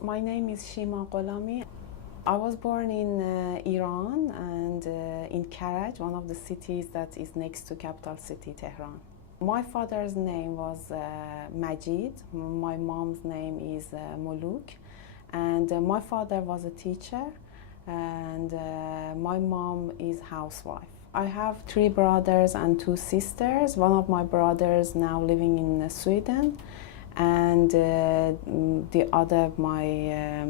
My name is Shima Gholami. I was born in Iran and in Karaj, one of the cities that is next to capital city Tehran. My father's name was Majid. My mom's name is Muluk. And my father was a teacher and my mom is housewife. I have 3 brothers and 2 sisters. One of my brothers now living in Sweden, and the other, my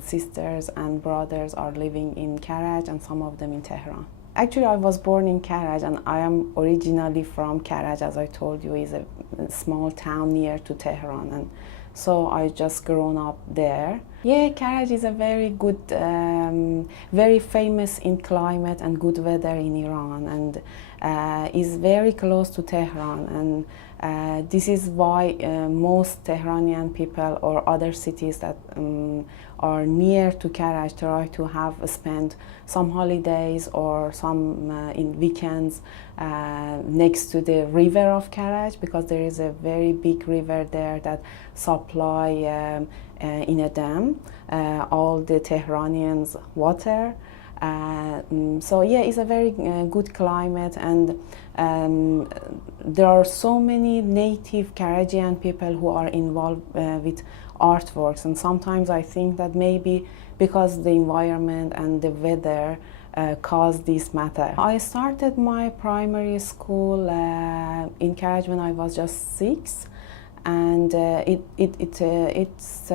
sisters and brothers are living in Karaj and some of them in Tehran. Actually, I was born in Karaj and I am originally from Karaj, as I told you, is a small town near to Tehran, and so I just grown up there. Yeah, Karaj is a very good, very famous in climate and good weather in Iran, and is very close to Tehran, and this is why most Tehranian people or other cities that are near to Karaj try to have spend some holidays or some in weekends next to the river of Karaj, because there is a very big river there that supply in a dam all the Tehranians water. So yeah, it's a very good climate, and there are so many native Karajian people who are involved with artworks, and sometimes I think that maybe because the environment and the weather caused this matter. I started my primary school in Karaj when I was just 6, and it's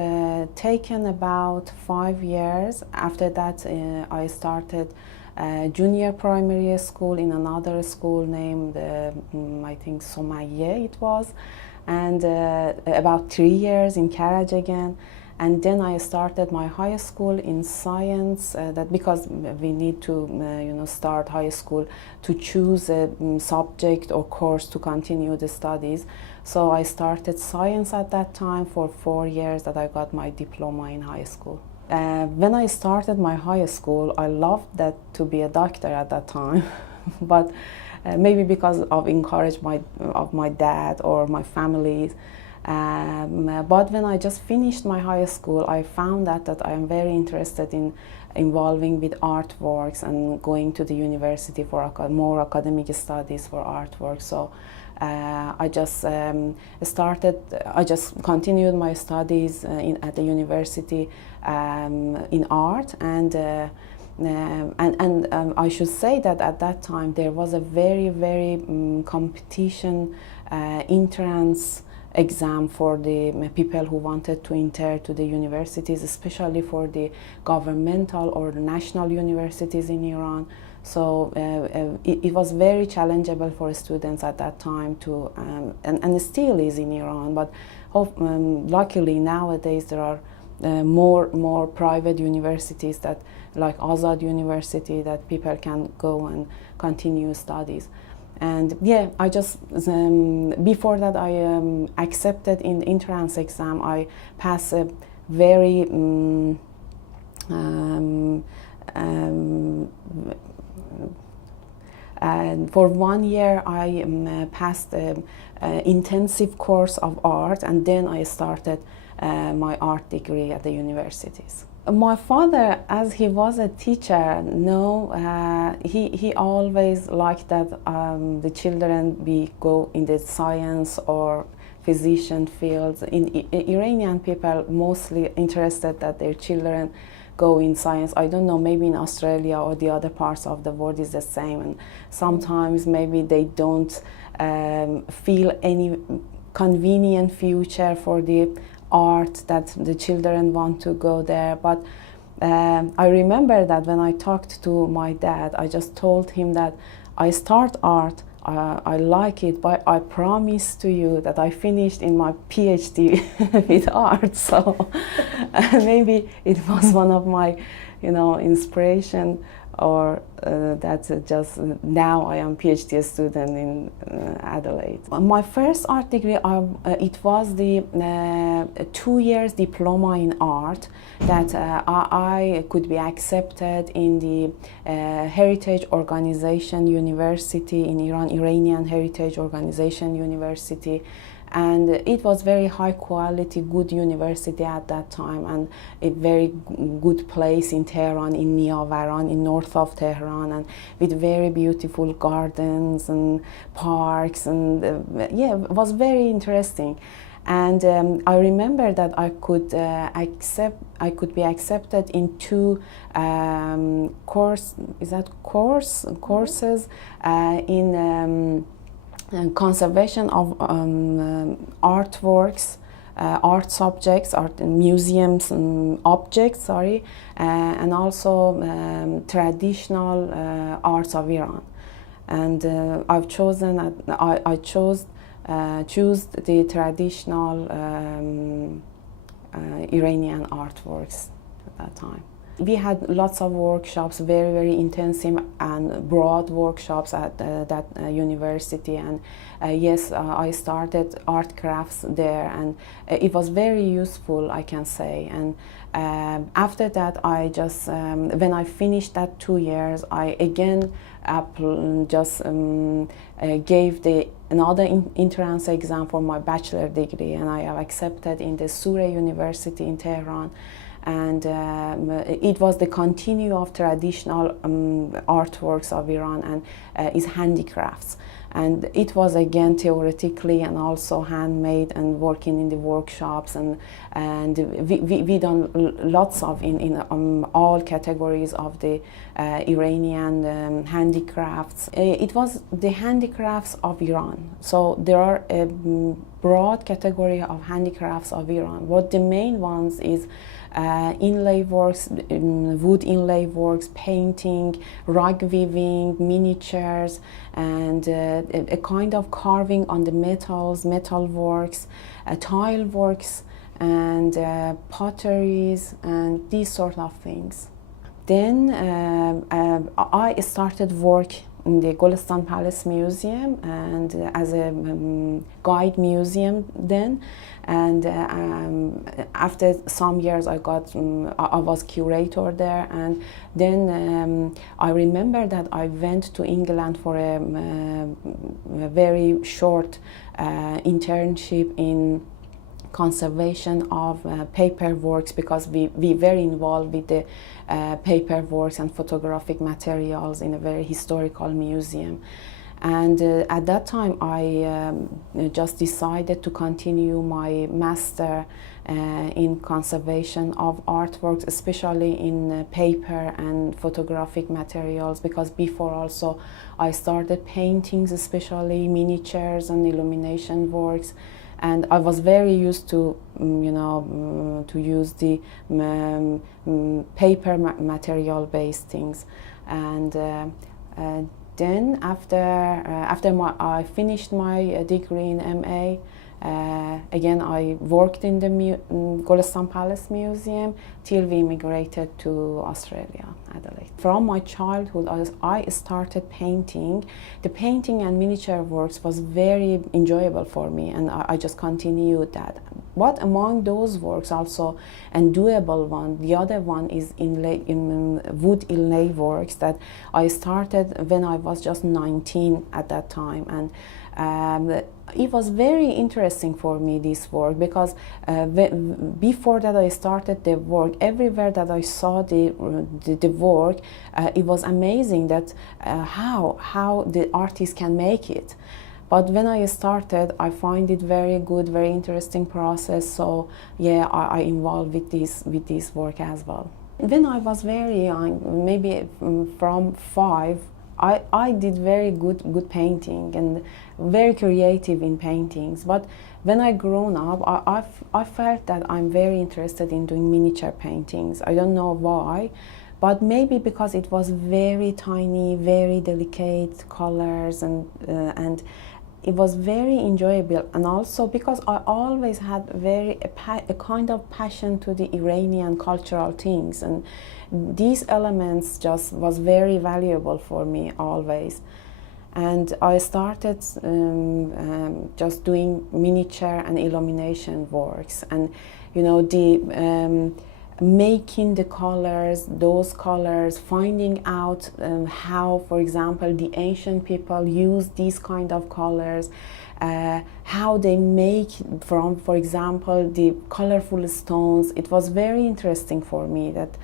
taken about 5 years. After that I started junior primary school in another school named I think Somaye it was, and about 3 years in Karaj again. And then I started my high school in science, that because we need to start high school to choose a subject or course to continue the studies. So I started science at that time for 4 years, that I got my diploma in high school. When I started my high school, I loved that to be a doctor at that time, but maybe because of encouragement of my dad or my family. But when I just finished my high school, I found that I am very interested in involving with artworks and going to the university for more academic studies for artwork. So I just continued my studies at the university in art, and I should say that at that time there was a very competition entrance exam for the people who wanted to enter to the universities, especially for the governmental or the national universities in Iran. So it was very challengeable for students at that time to, and still is in Iran, but luckily nowadays there are more private universities, that like Azad University, that people can go and continue studies. And yeah, I just, before that I accepted in the entrance exam. I passed a very, and for 1 year I passed an intensive course of art, and then I started my art degree at the universities. My father, as he was a teacher, he always liked that the children go in the science or physician fields. In Iranian people mostly interested that their children go in science. I don't know, maybe in Australia or the other parts of the world is the same, and sometimes maybe they don't feel any convenient future for the art that the children want to go there. But I remember that when I talked to my dad, I just told him that I start art, I like it, but I promise to you that I finished in my PhD with art. So maybe it was one of my inspiration, or that's just now I am PhD student in Adelaide. My first art degree, it was the 2 years diploma in art, that I could be accepted in the Heritage Organization University in Iran, Iranian Heritage Organization University. and it was very high quality, good university at that time, and a very good place in Tehran, in Niavaran, in north of Tehran, and with very beautiful gardens and parks, and yeah, it was very interesting. And I remember that I could be accepted in two courses in conservation of artworks, art subjects, art museums and objects, sorry, and also traditional arts of Iran. And I've chosen, choose the traditional Iranian artworks at that time. We had lots of workshops, very, very intensive and broad workshops at that university. And yes, I started art crafts there, and it was very useful, I can say. And after that, I just, when I finished that 2 years, I again gave another entrance exam for my bachelor degree, and I have accepted in the Sure University in Tehran. And it was the continue of traditional artworks of Iran and is handicrafts. And it was again theoretically and also handmade and working in the workshops, and we done lots of in all categories of the Iranian handicrafts. It was the handicrafts of Iran. So there are a broad category of handicrafts of Iran. What the main ones is inlay works, wood inlay works, painting, rug weaving, miniatures, and a kind of carving on the metals, metal works, tile works, and potteries, and these sort of things. Then I started work in the Golestan Palace Museum and as a guide museum then. And after some years, I was curator there, and then I remember that I went to England for a very short internship in conservation of paper works, because we were involved with the paper works and photographic materials in a very historical museum. And at that time, I just decided to continue my master in conservation of artworks, especially in paper and photographic materials, because before also I started paintings, especially miniatures and illumination works. And I was very used to, to use the paper material-based things. And then after I finished my degree in MA, again I worked in the Golestan Palace Museum till we immigrated to Australia, Adelaide. From my childhood, I started painting. The painting and miniature works was very enjoyable for me, and I just continued that. But among those works also, and doable one, the other one is in wood inlay works that I started when I was just 19 at that time. And it was very interesting for me, this work, because before that I started the work, everywhere that I saw the work, it was amazing that how the artist can make it. But when I started, I find it very good, very interesting process. So yeah, I involved with this work as well. When I was very young, maybe from 5, I did very good painting and very creative in paintings. But when I grown up, I felt that I'm very interested in doing miniature paintings. I don't know why, but maybe because it was very tiny, very delicate colors, and it was very enjoyable. And also because I always had a kind of passion to the Iranian cultural things, and these elements just was very valuable for me always. And I started just doing miniature and illumination works. And making the colors, those colors, finding out how, for example, the ancient people use these kind of colors, how they make from, for example, the colorful stones. It was very interesting for me that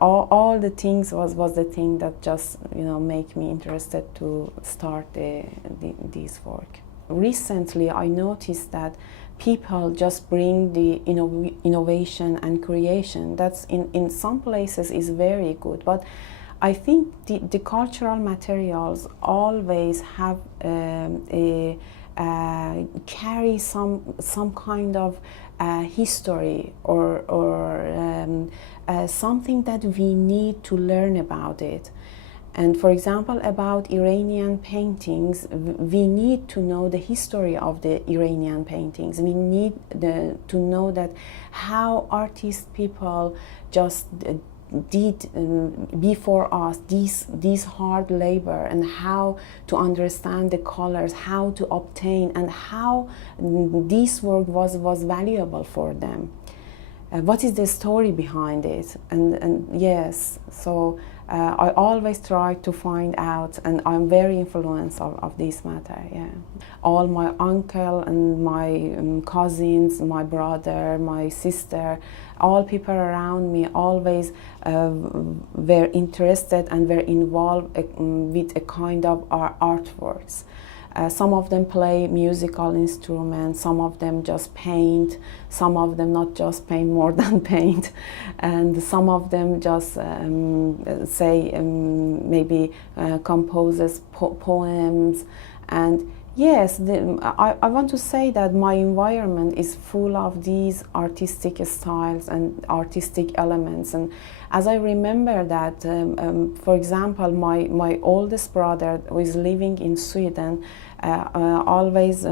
all the things was the thing that just make me interested to start this work. Recently, I noticed that people just bring the innovation and creation. That's in some places is very good, but I think the cultural materials always have carry some kind of history or something that we need to learn about it. And for example, about Iranian paintings, we need to know the history of the Iranian paintings. We need to know that how artist people just did before us this hard labor, and how to understand the colors, how to obtain, and how this work was valuable for them. What is the story behind it? And yes, so I always try to find out, and I'm very influenced of this matter. Yeah, all my uncle and my cousins, my brother, my sister, all people around me always were interested and were involved with a kind of artworks. Some of them play musical instruments, some of them just paint, some of them not just paint, more than paint, and some of them just maybe composes poems. And yes, I want to say that my environment is full of these artistic styles and artistic elements. And as I remember that, for example, my oldest brother, who is living in Sweden, always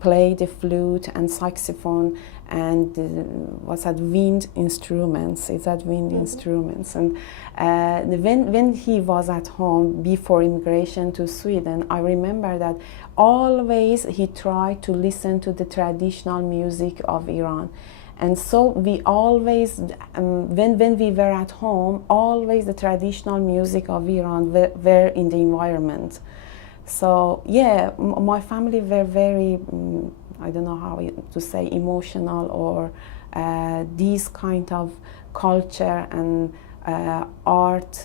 play the flute and saxophone and what's that, wind instruments. It's that wind instruments. And when he was at home before immigration to Sweden, I remember that always he tried to listen to the traditional music of Iran. And so we always, when we were at home, always the traditional music of Iran were in the environment. So yeah, my family were very, I don't know how to say, emotional, or these kind of culture and art,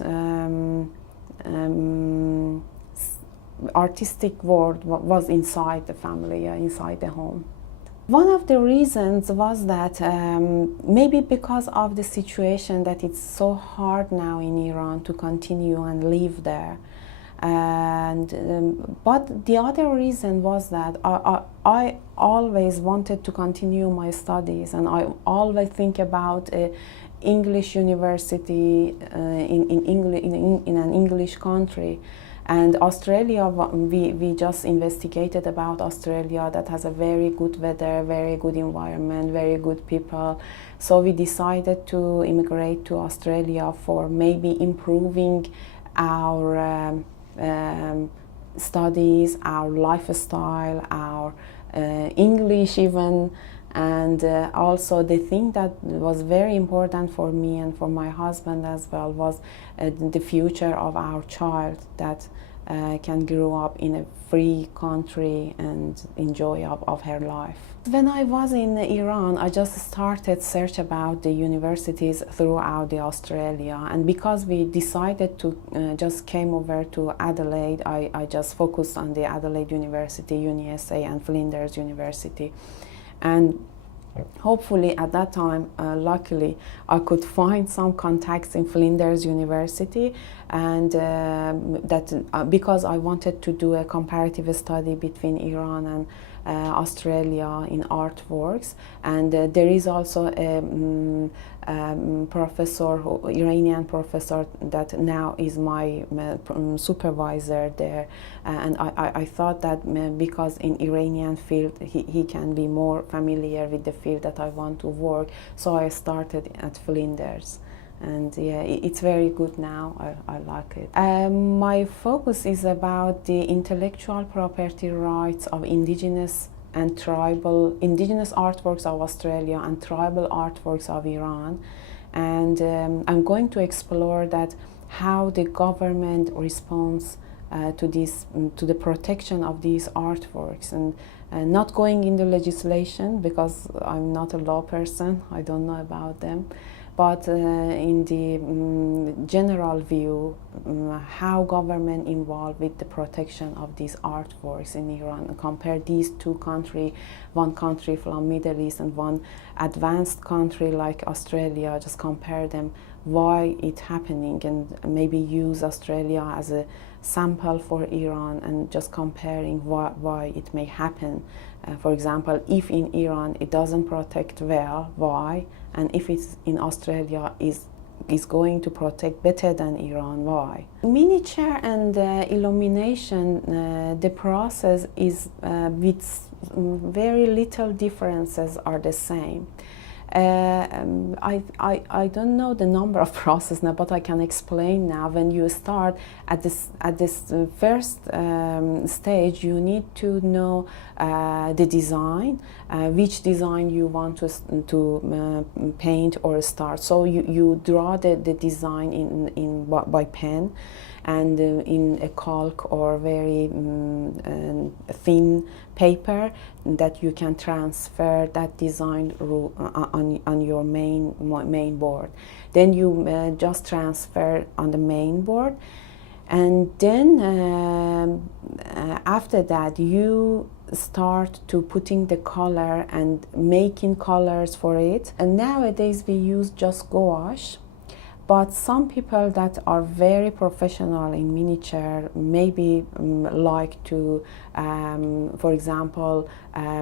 artistic world was inside the family, inside the home. One of the reasons was that maybe because of the situation that it's so hard now in Iran to continue and live there. And but the other reason was that I always wanted to continue my studies, and I always think about English university in an English country. And Australia, we just investigated about Australia, that has a very good weather, very good environment, very good people. So we decided to immigrate to Australia for maybe improving our studies, our lifestyle, our English even. And also the thing that was very important for me and for my husband as well was the future of our child, that can grow up in a free country and enjoy of her life. When I was in Iran, I just started search about the universities throughout the Australia, and because we decided to just came over to Adelaide, I just focused on the Adelaide University, UniSA, and Flinders University. And hopefully at that time, luckily, I could find some contacts in Flinders University, and because I wanted to do a comparative study between Iran and Australia in artworks. And there is also a professor, Iranian professor, that now is my supervisor there. And I thought that because in Iranian field he can be more familiar with the field that I want to work, so I started at Flinders. And yeah, it's very good now. I like it. My focus is about the intellectual property rights of indigenous artworks of Australia and tribal artworks of Iran. And I'm going to explore that how the government responds to this, to the protection of these artworks, and not going into legislation because I'm not a law person, I don't know about them, but in the general view, how government involved with the protection of these artworks in Iran, and compare these two countries, one country from Middle East and one advanced country like Australia, just compare them, why it's happening, and maybe use Australia as a sample for Iran and just comparing why it may happen. For example, if in Iran it doesn't protect well, why? And if it's in Australia is going to protect better than Iran, why? Miniature and illumination, the process is with very little differences are the same. I don't know the number of process now, but I can explain now. When you start at this first stage, you need to know the design, which design you want to paint or start. So you draw the design by pen, and in a calc or very thin paper that you can transfer that design on your main board. Then you just transfer on the main board, and then after that you start to putting the color and making colors for it. And nowadays we use just gouache. But some people that are very professional in miniature maybe like to, for example,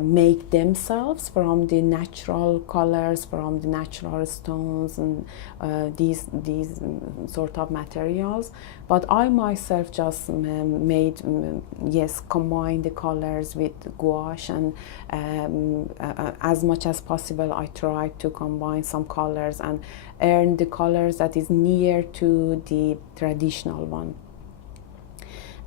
make themselves from the natural colors, from the natural stones and these sort of materials. But I myself just made, yes, combine the colors with gouache, and as much as possible I tried to combine some colors and earn the colors that is near to the traditional one.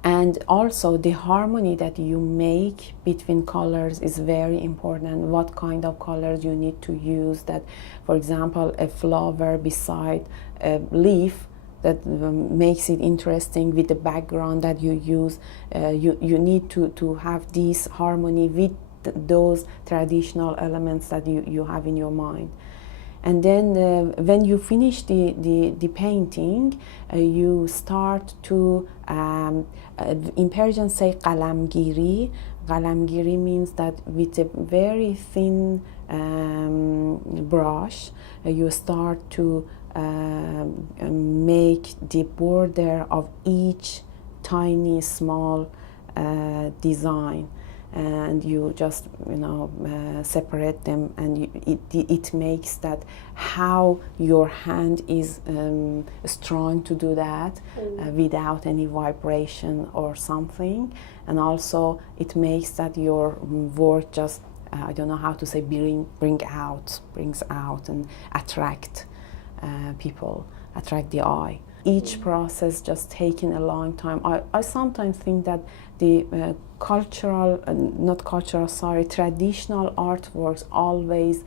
And also the harmony that you make between colors is very important. What kind of colors you need to use, that for example a flower beside a leaf, that makes it interesting with the background that you use. You need to have this harmony with those traditional elements that you have in your mind. And then when you finish the painting, you start to, in Persian say qalamgiri. Qalamgiri means that with a very thin brush, you start to make the border of each tiny small design. And you just separate them, and it makes that how your hand is strong to do that without any vibration or something. And also it makes that your work just I don't know how to say, brings out and attract people, attract the eye. Each process just taking a long time. I sometimes think that the traditional artworks always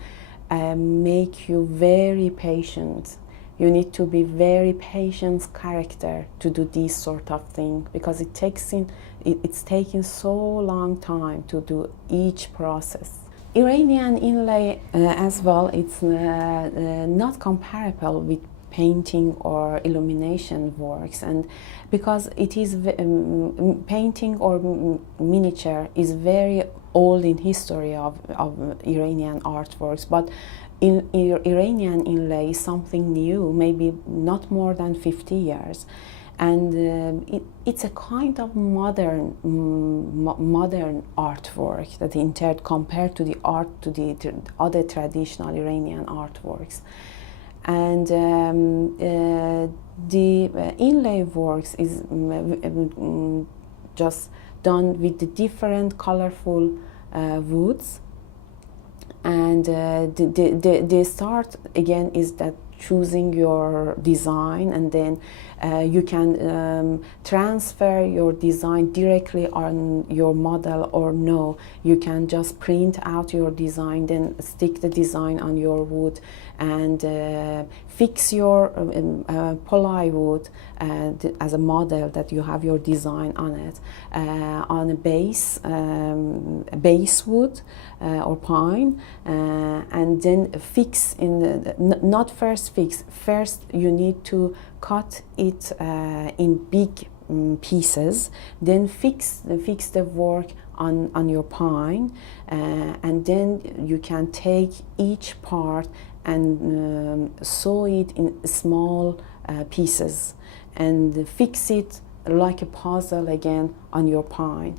make you very patient. You need to be very patient character to do this sort of thing, because it's taking so long time to do each process. Iranian inlay as well, it's not comparable with painting or illumination works, and because it is painting or miniature is very old in history of Iranian artworks, but in Iranian inlay is something new, maybe not more than 50 years, and it's a kind of modern artwork that compared to the other traditional Iranian artworks. And the inlay works is just done with the different colorful woods, and the start again is that choosing your design, and then you can transfer your design directly on your model, or no, you can just print out your design, then stick the design on your wood, and fix your plywood as a model that you have your design on it on a base wood or pine, and then fix not first fix. First you need to cut it in big pieces, then fix the work on your pine, and then you can take each part and sew it in small pieces and fix it like a puzzle again on your pine.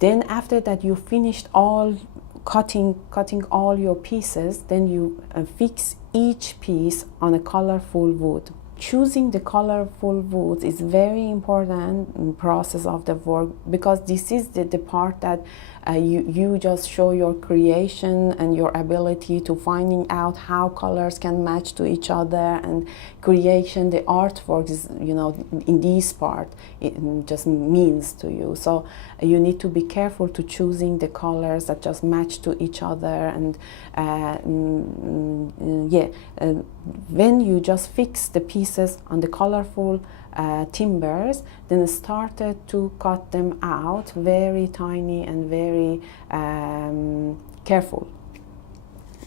Then after that you finished all cutting all your pieces, then you fix each piece on a colorful wood. Choosing the colorful wood is very important process of the work, because this is the part that you just show your creation and your ability to finding out how colors can match to each other, and creation, the artwork is, you know, in this part it just means to you. So you need to be careful to choosing the colors that just match to each other, and when you just fix the pieces on the colorful timbers, then started to cut them out very tiny and very careful.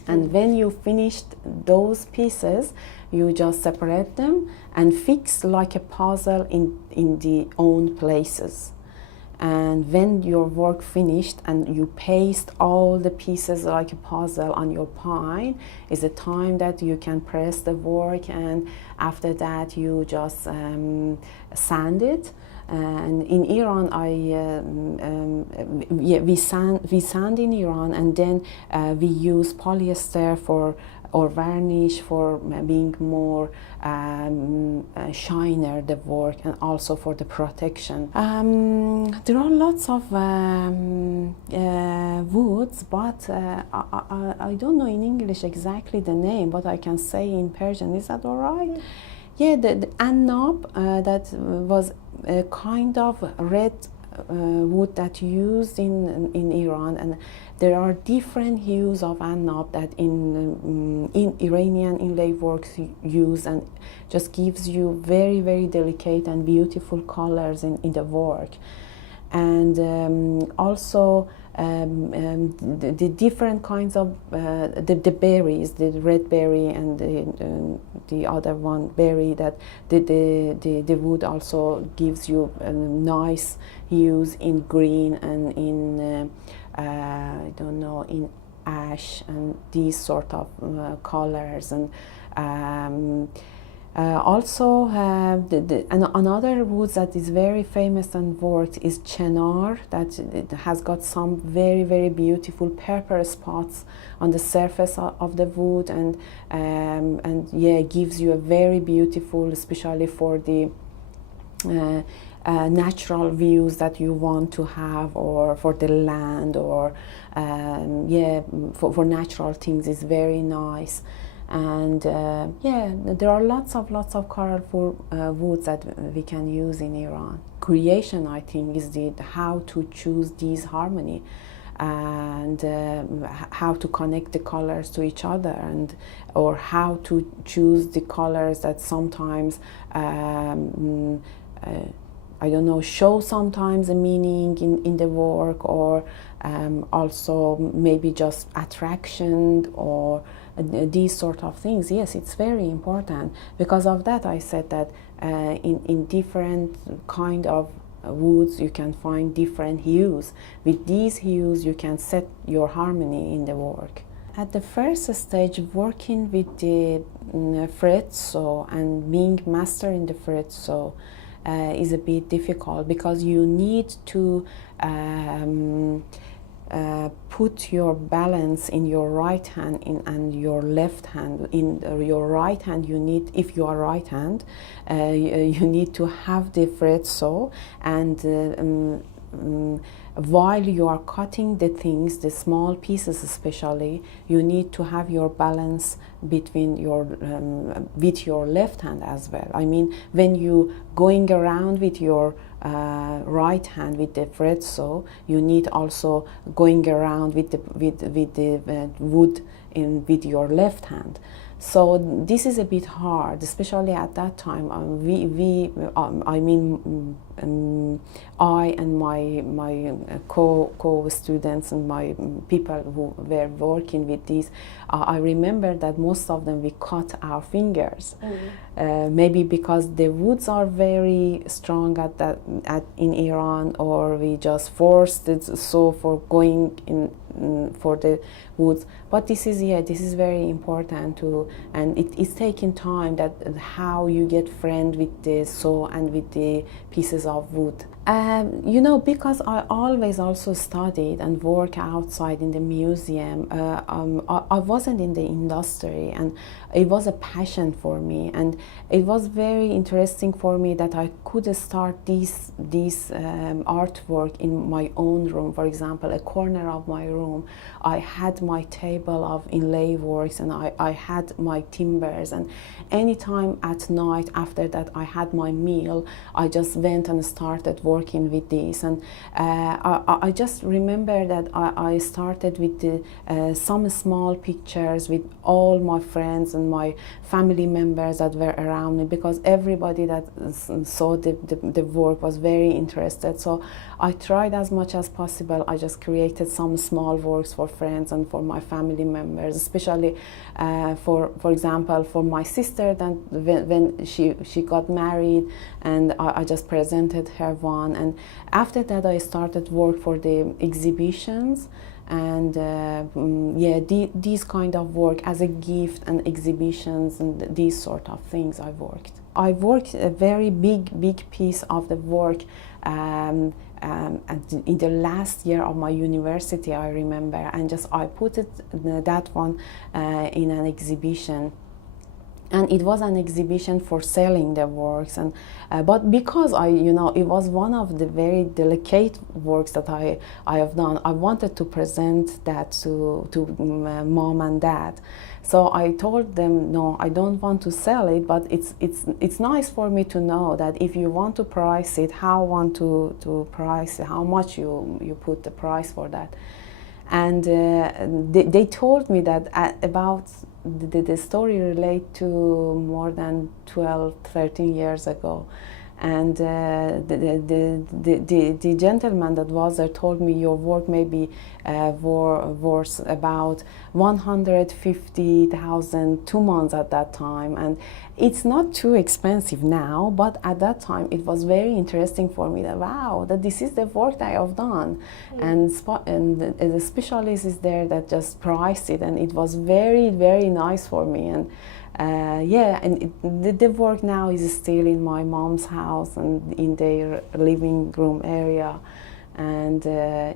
And when you finished those pieces, you just separate them and fix like a puzzle in the own places. And when your work finished and you paste all the pieces like a puzzle on your pine, is a time that you can press the work, and after that you just sand it. And in Iran, we sand in Iran, and then we use polyester or varnish for being more shiner the work, and also for the protection. There are lots of woods, but I don't know in English exactly the name, but I can say in Persian. Is that all right? Yeah, the annab, that was a kind of red wood that used in Iran, and there are different hues of annab that in Iranian inlay works use, and just gives you very, very delicate and beautiful colors in the work. And also the different kinds of the berries, the red berry and the other one berry, that the wood also gives you nice hues in green and in I don't know, in ash and these sort of colors. And also another wood that is very famous and worked is chenar, that it has got some very, very beautiful purple spots on the surface of the wood, and yeah, gives you a very beautiful, especially for the natural views that you want to have, or for the land, or yeah, for natural things is very nice. And yeah, there are lots of colorful woods that we can use in Iran. Creation, I think, is how to choose these harmony, and how to connect the colors to each other, and or how to choose the colors that sometimes I don't know, show sometimes a meaning in the work, or also maybe just attraction, or these sort of things. Yes, it's very important. Because of that, I said that in different kind of woods you can find different hues. With these hues you can set your harmony in the work. At the first stage, working with the fret sew and being master in the fret sew is a bit difficult, because you need to put your balance in your right hand and your left hand. In your right hand, you need, if you are right hand, you need to have the fret sew, and while you are cutting the things, the small pieces especially, you need to have your balance between your with your left hand as well. I mean, when you going around with your right hand with the fret sew, you need also going around with the wood with your left hand. So this is a bit hard, especially at that time. I mean, I and my co students and my people who were working with this, I remember that most of them we cut our fingers. Maybe because the woods are very strong in Iran, or we just forced it so for going in for the woods. But this is very important too, and it's taking time that how you get friend with the saw and with the pieces of wood. You know, because I always also studied and work outside in the museum, I wasn't in the industry, and it was a passion for me, and it was very interesting for me that I could start this artwork in my own room. For example, a corner of my room, I had my table of inlay works, and I had my timbers, and anytime at night after that I had my meal, I just went and started working with this. And I just remember that I started with some small pictures with all my friends and my family members that were around me, because everybody that saw the work was very interested. So I tried as much as possible. I just created some small works for friends and for my family members, especially for example, for my sister. Then when she got married, and I just presented her one. And after that I started work for the exhibitions, and these kind of work as a gift and exhibitions and these sort of things I worked a very big piece of the work and in the last year of my university, I remember, and just I put it that one in an exhibition. And it was an exhibition for selling the works, and but because it was one of the very delicate works that I have done, I wanted to present that to mom and dad. So I told them, no, I don't want to sell it, but it's nice for me to know that if you want to price it, to price how much you put the price for that. And they told me that the story relate to more than 12-13 years ago. And the gentleman that was there told me, your work may be worth about 150,000 2 months at that time. And it's not too expensive now, but at that time it was very interesting for me that, wow, that this is the work that I have done. And the specialist is there that just priced it, and it was very nice for me. And the work now is still in my mom's house and in their living room area. And the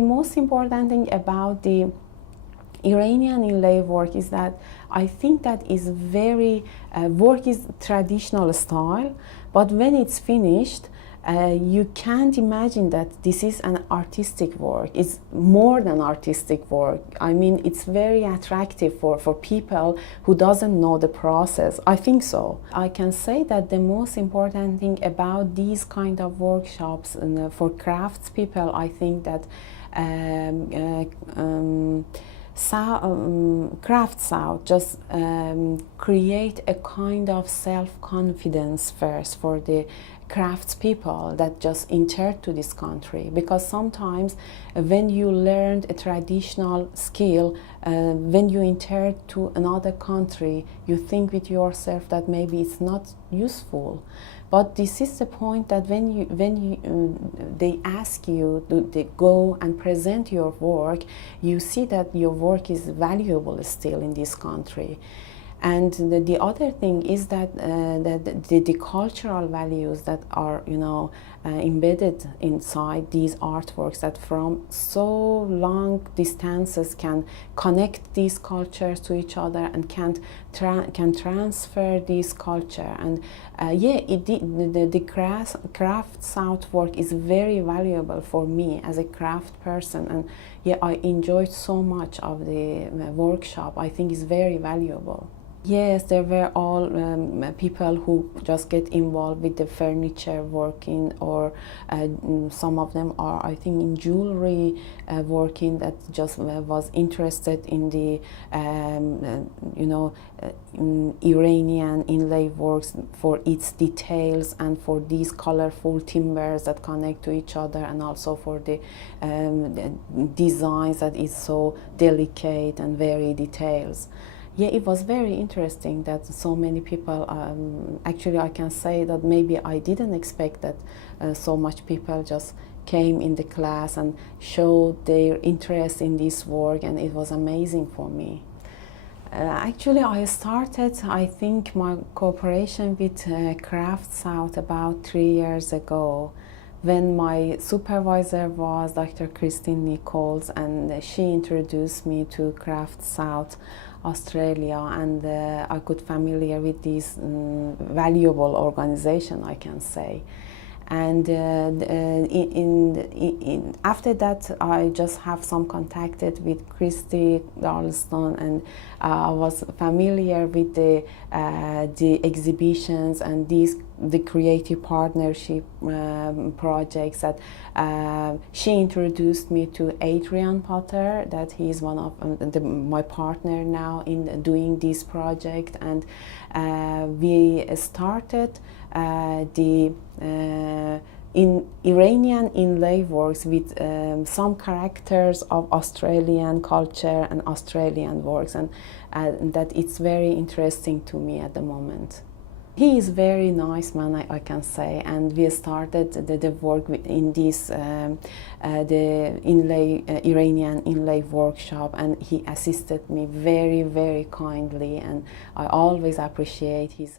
most important thing about the Iranian inlay work is that I think that is very work is traditional style, but when it's finished, you can't imagine that this is an artistic work. It's more than artistic work. I mean, it's very attractive for people who doesn't know the process. I think so. I can say that the most important thing about these kind of workshops for craftspeople, I think that Craft South just create a kind of self-confidence first for the craftspeople that just entered to this country, because sometimes when you learned a traditional skill, when you enter to another country, you think with yourself that maybe it's not useful. But this is the point that when they ask you to go and present your work, you see that your work is valuable still in this country. And the other thing is that the cultural values that are embedded inside these artworks, that from so long distances can connect these cultures to each other and can transfer this culture. And the craft South work is very valuable for me as a craft person, and I enjoyed so much of the workshop. I think it's very valuable. Yes, there were all people who just get involved with the furniture working, or some of them are, I think, in jewelry working, that just was interested in the, you know, Iranian inlay works for its details and for these colorful timbers that connect to each other, and also for the designs that is so delicate and very details. Yeah, it was very interesting that so many people, actually I can say that maybe I didn't expect that so much people just came in the class and showed their interest in this work, and it was amazing for me. Actually, I started, I think, my cooperation with Craft South about 3 years ago, when my supervisor was Dr. Christine Nichols, and she introduced me to Craft South Australia, and I got familiar with this valuable organization, I can say. And after that, I just have some contacted with Christy Darlston, and I was familiar with the exhibitions and the creative partnership projects that she introduced me to Adrian Potter, that he is one of my partner now in doing this project, and we started the in Iranian inlay works with some characters of Australian culture and Australian works, and that it's very interesting to me at the moment. He is very nice man, I can say, and we started the work in this the Iranian inlay workshop, and he assisted me very, very kindly, and I always appreciate his